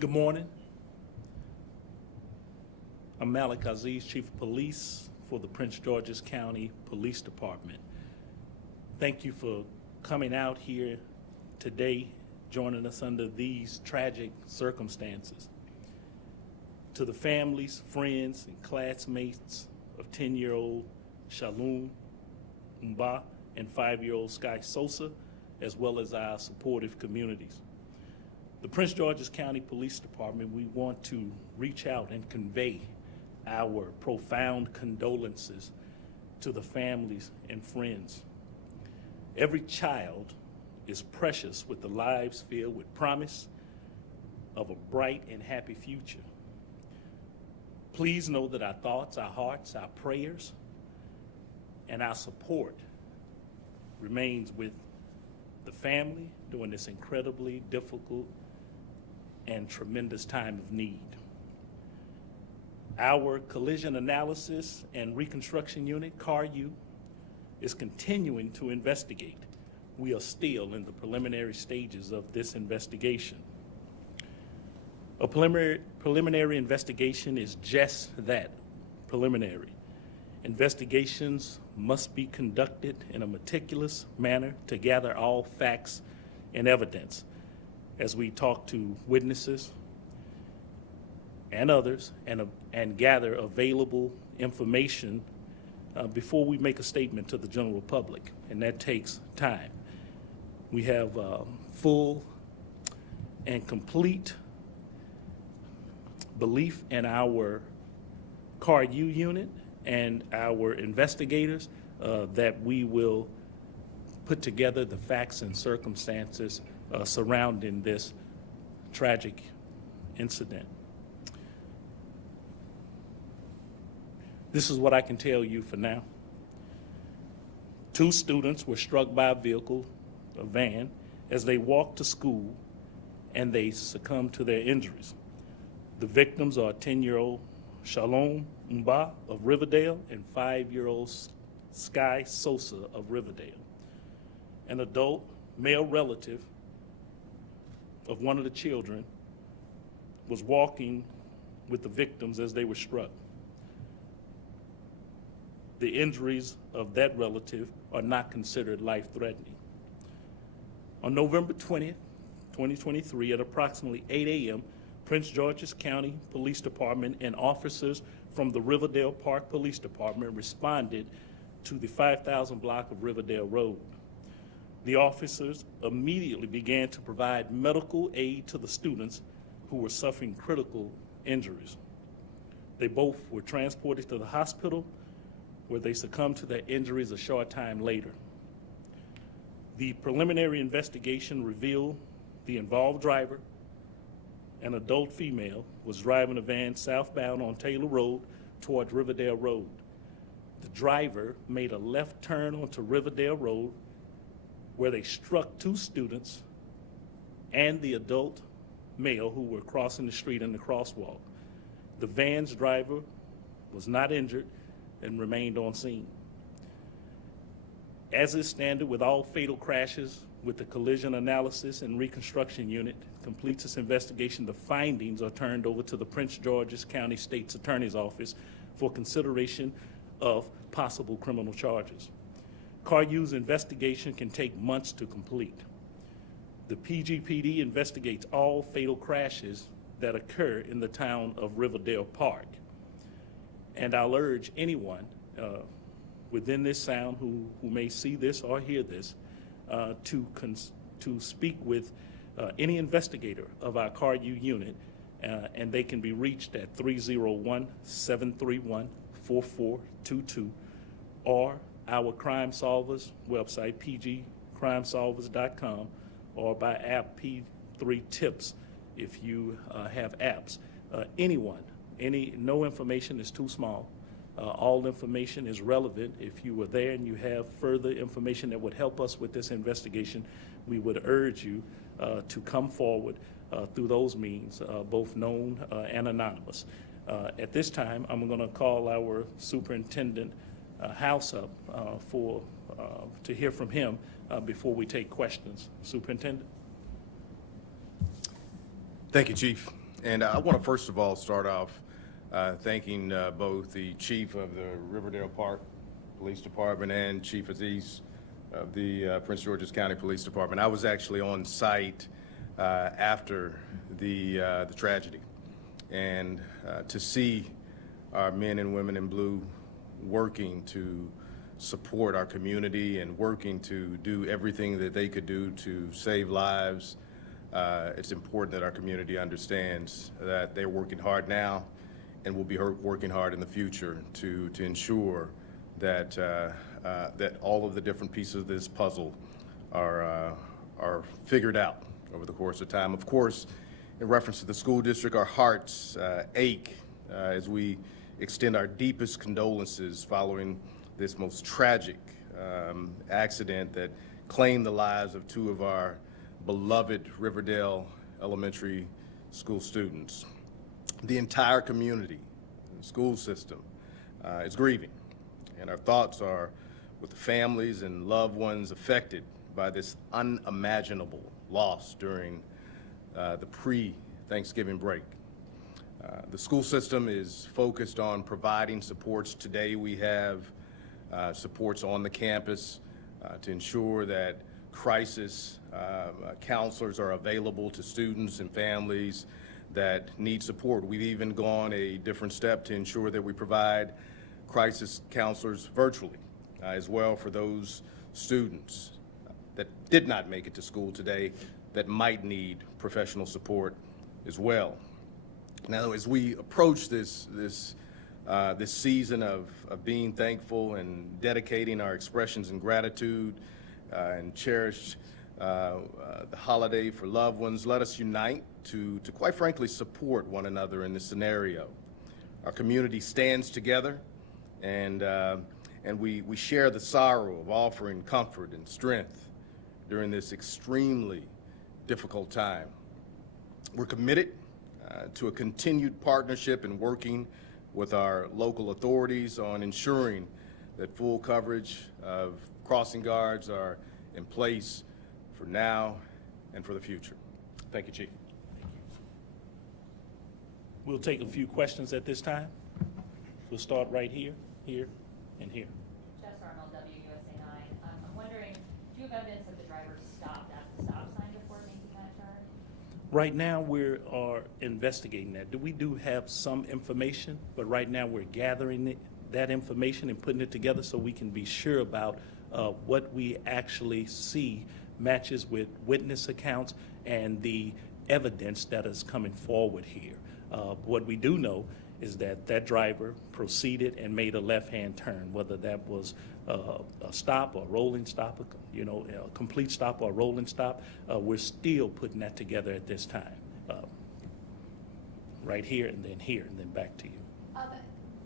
Good morning. I'm Malik Aziz, Chief of Police for the Prince George's County Police Department. Thank you for coming out here today, joining us under these tragic circumstances. To the families, friends, and classmates of 10-year-old Shalom Mba and 5-year-old Sky Sosa, as well as our supportive communities. The Prince George's County Police Department, we want to reach out and convey our profound condolences to the families and friends. Every child is precious with the lives filled with promise of a bright and happy future. Please know that our thoughts, our hearts, our prayers, and our support remains with the family during this incredibly difficult and tremendous time of need. Our Collision Analysis and Reconstruction Unit, CARU, is continuing to investigate. We are still in the preliminary stages of this investigation. A preliminary investigation is just that, preliminary. Investigations must be conducted in a meticulous manner to gather all facts and evidence as we talk to witnesses and others and gather available information before we make a statement to the general public, and that takes time. We have full and complete belief in our CARU unit and our investigators that we will put together the facts and circumstances surrounding this tragic incident. This is what I can tell you for now. 2 students were struck by a vehicle, a van, as they walked to school, and they succumbed to their injuries. The victims are 10-year-old Shalom Mba of Riverdale and 5-year-old Sky Sosa of Riverdale. An adult male relative of one of the children was walking with the victims as they were struck. The injuries of that relative are not considered life-threatening. On November 20th, 2023, at approximately 8 a.m., Prince George's County Police Department and officers from the Riverdale Park Police Department responded to the 5,000 block of Riverdale Road. The officers immediately began to provide medical aid to the students who were suffering critical injuries. They both were transported to the hospital where they succumbed to their injuries a short time later. The preliminary investigation revealed the involved driver, an adult female, was driving a van southbound on Taylor Road toward Riverdale Road. The driver made a left turn onto Riverdale Road where they struck 2 students and the adult male who were crossing the street in the crosswalk. The van's driver was not injured and remained on scene. As is standard with all fatal crashes, with the Collision Analysis and Reconstruction Unit completes its investigation, the findings are turned over to the Prince George's County State's Attorney's Office for consideration of possible criminal charges. CARU's investigation can take months to complete. The PGPD investigates all fatal crashes that occur in the town of Riverdale Park. And I'll urge anyone within this sound who may see this or hear this to speak with any investigator of our CARU unit, and they can be reached at 301-731-4422 or our Crime Solvers website, pgcrimesolvers.com, or by app P3 Tips if you have apps. No information is too small. All information is relevant. If you were there and you have further information that would help us with this investigation, we would urge you to come forward through those means, both known and anonymous. At this time, I'm going to call our Superintendent House up to hear from him before we take questions. Superintendent. Thank you, Chief. And I want to first of all start off thanking both the chief of the Riverdale Park Police Department and Chief Aziz of the Prince George's County Police Department. I was actually on site after the tragedy, and to see our men and women in blue working to support our community and working to do everything that they could do to save lives. It's important that our community understands that they're working hard now and will be working hard in the future to ensure that that all of the different pieces of this puzzle are figured out over the course of time. Of course, in reference to the school district, our hearts ache as we extend our deepest condolences following this most tragic accident that claimed the lives of two of our beloved Riverdale Elementary School students. The entire community, the school system, is grieving, and our thoughts are with the families and loved ones affected by this unimaginable loss during the pre-Thanksgiving break. The school system is focused on providing supports. Today we have supports on the campus to ensure that crisis counselors are available to students and families that need support. We've even gone a different step to ensure that we provide crisis counselors virtually as well for those students that did not make it to school today that might need professional support as well. Now, as we approach this season of being thankful and dedicating our expressions and gratitude and cherish the holiday for loved ones, let us unite to quite frankly support one another in this scenario. Our community stands together, and we share the sorrow of offering comfort and strength during this extremely difficult time. We're committed to a continued partnership and working with our local authorities on ensuring that full coverage of crossing guards are in place for now and for the future. Thank you, Chief. We'll take a few questions at this time. We'll start right here, here, and here. Jess Arnold, WUSA 9. I'm wondering, do you have evidence that the driver stopped at the stop sign before making that turn? Right now, we are investigating that. We do have some information, but right now we're gathering that information and putting it together so we can be sure about what we actually see matches with witness accounts and the evidence that is coming forward here. What we do know is that that driver proceeded and made a left-hand turn, whether that was a stop or rolling stop, a complete stop or rolling stop. We're still putting that together at this time. Right here and then back to you.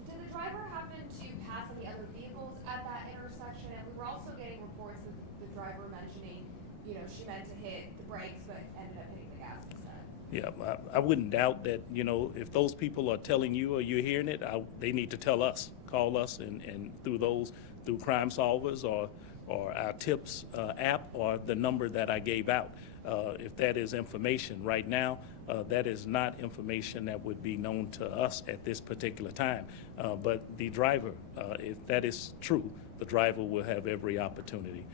Did the driver happen to pass any other vehicles at that intersection? And we were also getting reports of the driver mentioning, she meant to hit the brakes but ended up hitting the gas instead. Yeah, I wouldn't doubt that, if those people are telling you or you're hearing it, they need to tell us, call us, and through Crime Solvers or our TIPS app or the number that I gave out. If that is information right now, that is not information that would be known to us at this particular time. But the driver, if that is true, the driver will have every opportunity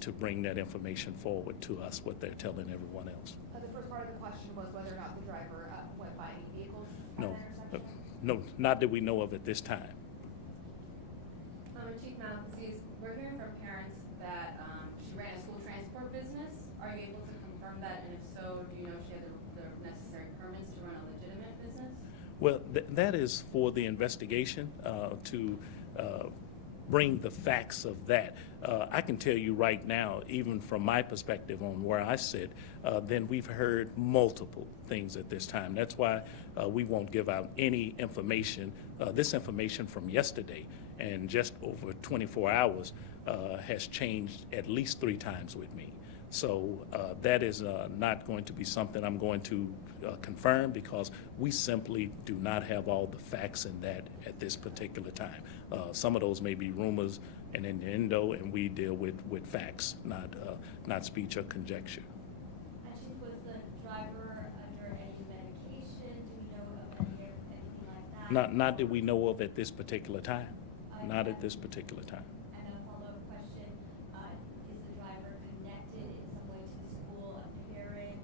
to bring that information forward to us, what they're telling everyone else. The first part of the question was whether or not the driver went by any vehicles at No, that intersection? no, not that we know of at this time. Chief Malcolm, we're hearing from parents that she ran a school transport business. Are you able to confirm that? And if so, do you know if she had the necessary permits to run a legitimate business? Well, that is for the investigation to bring the facts of that. I can tell you right now, even from my perspective on where I sit, then we've heard multiple things at this time. That's why we won't give out any information. This information from yesterday and just over 24 hours has changed at least 3 times with me. So that is not going to be something I'm going to confirm because we simply do not have all the facts in that at this particular time. Some of those may be rumors and innuendo, and we deal with facts, not speech or conjecture. And Chief, was the driver under any medication Not that we know of at this particular time. Not at this particular time. And then a follow-up question, is the driver connected in some way to the school, a parent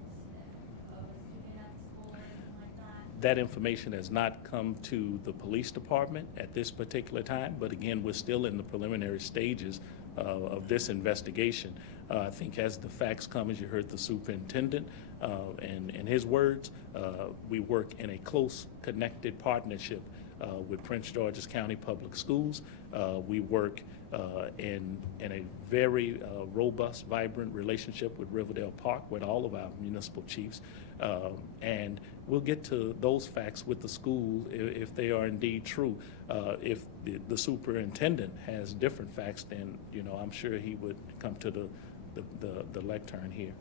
of a student at the school, or anything like that? That information has not come to the police department at this particular time, but again, we're still in the preliminary stages of this investigation. I think as the facts come, as you heard the superintendent, and in his words, we work in a close, connected partnership with Prince George's County Public Schools. We work in a very robust, vibrant relationship with Riverdale Park, with all of our municipal chiefs. And we'll get to those facts with the school if they are indeed true. If the superintendent has different facts, then I'm sure he would come to the lectern here.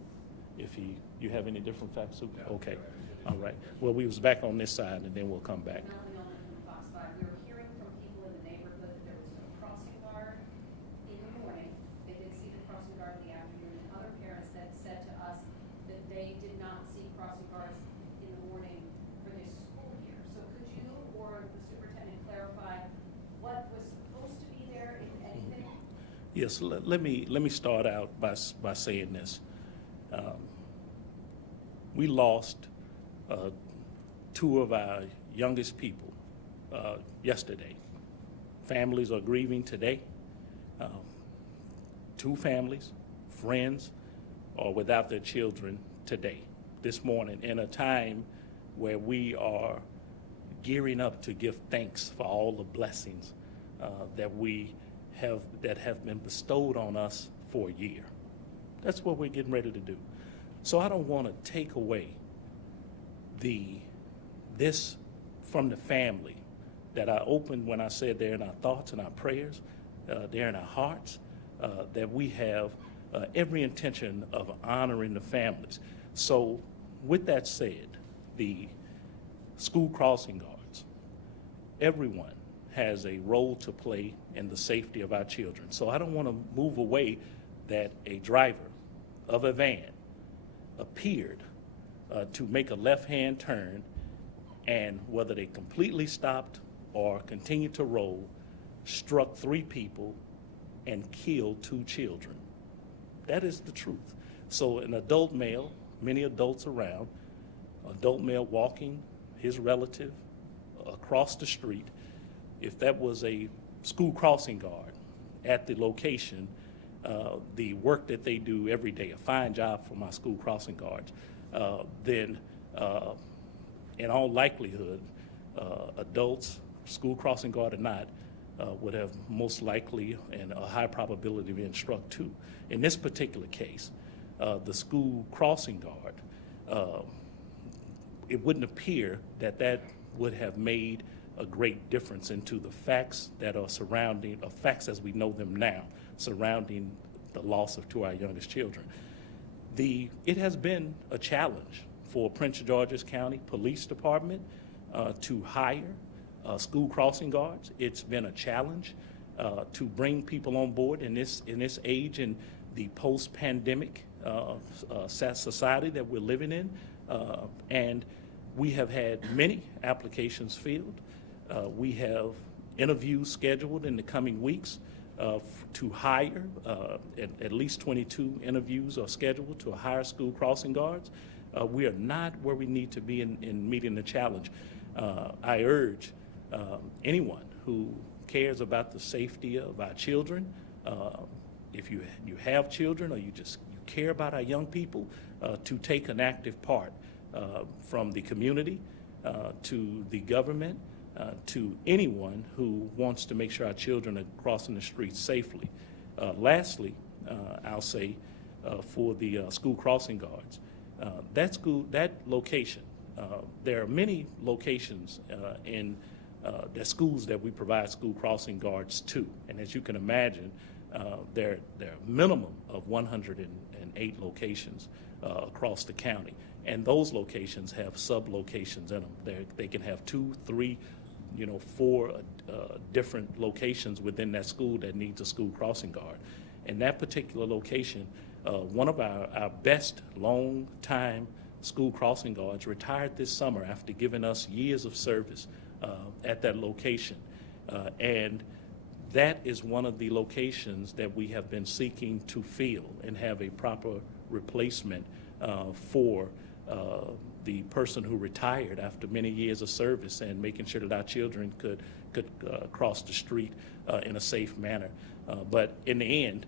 If you have any different facts, Super? Okay, all right. Well, we was back on this side, and then we'll come back. Melanie Ullman from Fox 5. We were hearing from people in the neighborhood that there was no crossing guard in the morning. They did see the crossing guard in the afternoon, and other parents that said to us that they did not see crossing guards in the morning for this school year. So could you or the superintendent clarify what was supposed to be there, if anything? Yes, let me start out by saying this. We lost two of our youngest people yesterday. Families are grieving today. Two families, friends, are without their children today, this morning, in a time where we are gearing up to give thanks for all the blessings that have been bestowed on us for a year. That's what we're getting ready to do. So I don't want to take away this from the family that I opened when I said they're in our thoughts and our prayers, they're in our hearts, that we have every intention of honoring the families. So with that said, the school crossing guards, everyone has a role to play in the safety of our children. So I don't want to move away that a driver of a van appeared to make a left-hand turn, and whether they completely stopped or continued to roll, struck 3 people and killed 2 children. That is the truth. So an adult male, many adults around, adult male walking his relative across the street, if that was a school crossing guard at the location, the work that they do every day, a fine job for my school crossing guards, then in all likelihood, adults, school crossing guard or not, would have most likely and a high probability of being struck too. In this particular case, the school crossing guard, it wouldn't appear that would have made a great difference into the facts that are surrounding, or facts as we know them now, surrounding the loss of 2 of our youngest children. It has been a challenge for Prince George's County Police Department to hire school crossing guards. It's been a challenge to bring people on board in this age, in the post-pandemic society that we're living in, and we have had many applications filled. We have interviews scheduled in the coming weeks to hire, at least 22 interviews are scheduled to hire school crossing guards. We are not where we need to be in meeting the challenge. I urge anyone who cares about the safety of our children, if you have children or you care about our young people, to take an active part from the community to the government, to anyone who wants to make sure our children are crossing the streets safely. Lastly, I'll say for the school crossing guards, that location, there are many locations in the schools that we provide school crossing guards to, and as you can imagine, there are a minimum of 108 locations across the county, and those locations have sub-locations in them. They can have 2, 3, 4 different locations within that school that needs a school crossing guard. In that particular location, one of our best long-time school crossing guards retired this summer after giving us years of service at that location. And that is one of the locations that we have been seeking to fill and have a proper replacement for the person who retired after many years of service, and making sure that our children could cross the street in a safe manner. But in the end,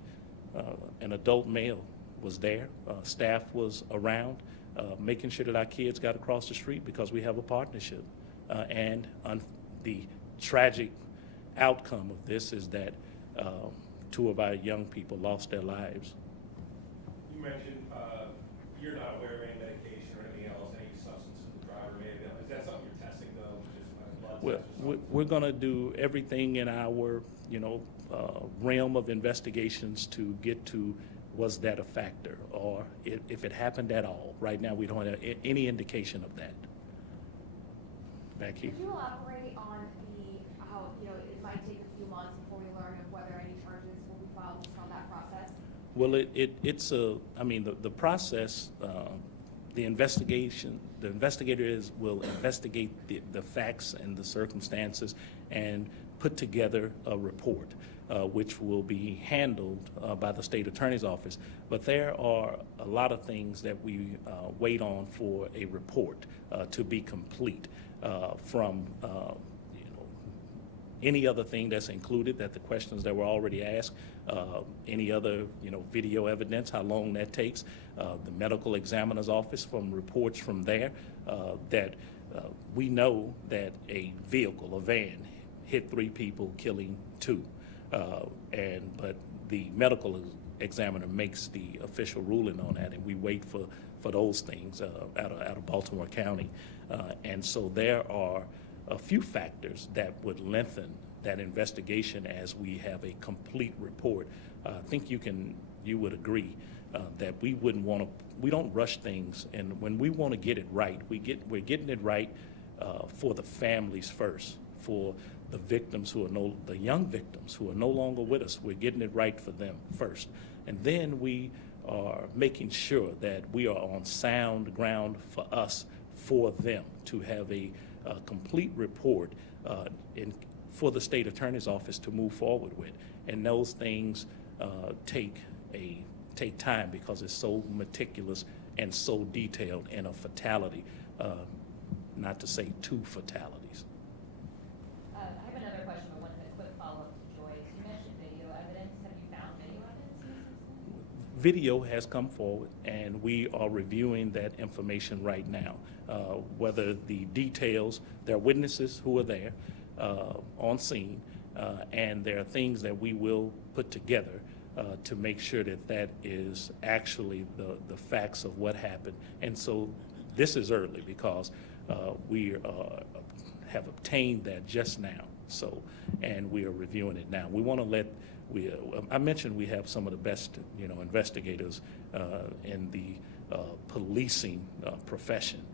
an adult male was there, staff was around, making sure that our kids got across the street, because we have a partnership. And the tragic outcome of this is that two of our young people lost their lives. You mentioned you're not aware of any medication or anything else, any substances the driver may have done. Is that something you're testing though? Just blood Well, tests or something? we're going to do everything in our, realm of investigations to get to, was that a factor, or if it happened at all. Right now, we don't have any indication of that. Back here. Could you elaborate on how, it might take a few months before we learn of whether any charges will be filed just on that process? Well, the process, the investigators will investigate the facts and the circumstances and put together a report, which will be handled by the state attorney's office. But there are a lot of things that we wait on for a report to be complete, from any other thing that's included, that the questions that were already asked, any other, video evidence, how long that takes, the medical examiner's office, from reports from there, that we know that a vehicle, a van, hit 3 people, killing 2. But the medical examiner makes the official ruling on that, and we wait for those things out of Baltimore County. And so there are a few factors that would lengthen that investigation as we have a complete report. I think you would agree that we don't rush things, and when we want to get it right, we're getting it right for the families first, for the victims the young victims who are no longer with us. We're getting it right for them first, and then we are making sure that we are on sound ground for us, for them, to have a complete report for the state attorney's office to move forward with. And those things take time, because it's so meticulous and so detailed in a fatality, not to say 2 fatalities. I have another question, but one quick follow-up to Joyce. You mentioned video evidence. Have you found video evidence? Video has come forward, and we are reviewing that information right now. Whether the details, there are witnesses who are there on scene, and there are things that we will put together to make sure that is actually the facts of what happened. And so this is early, because we have obtained that just now. So, and we are reviewing it now. We want to I mentioned we have some of the best, investigators in the policing profession,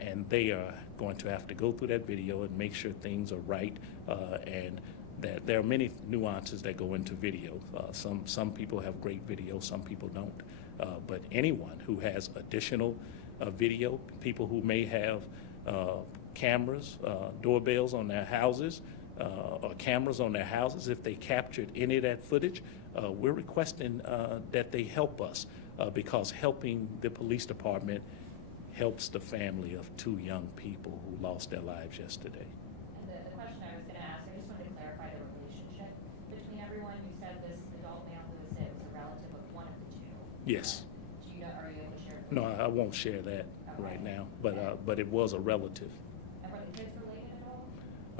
and they are going to have to go through that video and make sure things are right, and that there are many nuances that go into video. Some people have great video, some people don't. But anyone who has additional video, people who may have cameras, doorbells on their houses, or cameras on their houses, if they captured any of that footage, we're requesting that they help us, because helping the police department helps the family of 2 young people who lost their lives yesterday. And the question I was going to ask, I just wanted to clarify the relationship between everyone. You said this adult male who was hit was a relative of one of the 2. Yes. Do you know, are you able to share? No, I won't share that right now, but it was a relative. And were the kids related at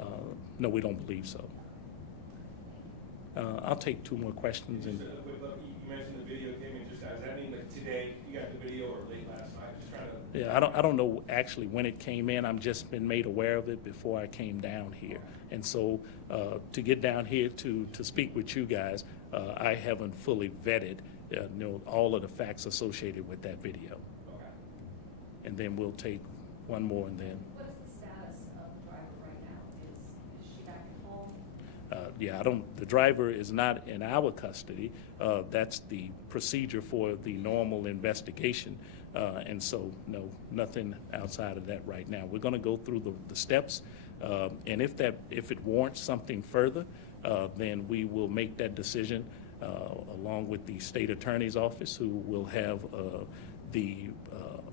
all? No, we don't believe so. I'll take 2 more questions. And You mentioned the video came in just now. Does that mean that today you got the video, or late last night? Just trying to. yeah, I don't know actually when it came in. I'm just been made aware of it before I came down here. And so to get down here to speak with you guys, I haven't fully vetted all of the facts associated with that video. Okay. And then we'll take 1 more, and then. What is the status of the driver right now? Is she back at home? The driver is not in our custody. That's the procedure for the normal investigation. And so, no, nothing outside of that right now. We're going to go through the steps And if it warrants something further, then we will make that decision along with the state attorney's office, who will have the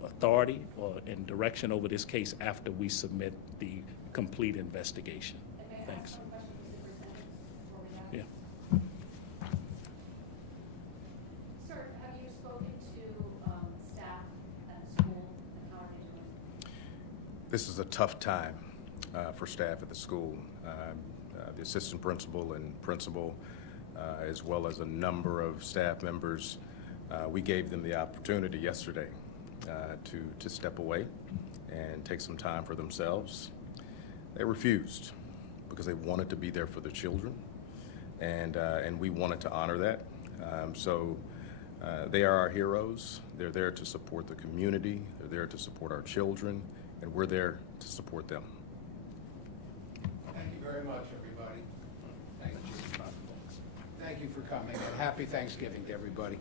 authority and direction over this case after we submit the complete investigation. And may I ask Thanks. one question, Superintendent, before we go? Yeah. Sir, have you spoken to staff at the school, and how are they doing? This is a tough time for staff at the school. The assistant principal and principal, as well as a number of staff members, we gave them the opportunity yesterday to step away and take some time for themselves. They refused because they wanted to be there for the children, and we wanted to honor that. So they are our heroes. They're there to support the community. They're there to support our children, and we're there to support them. Thank you very much, everybody. Thank you. Thank you for coming, and happy Thanksgiving to everybody.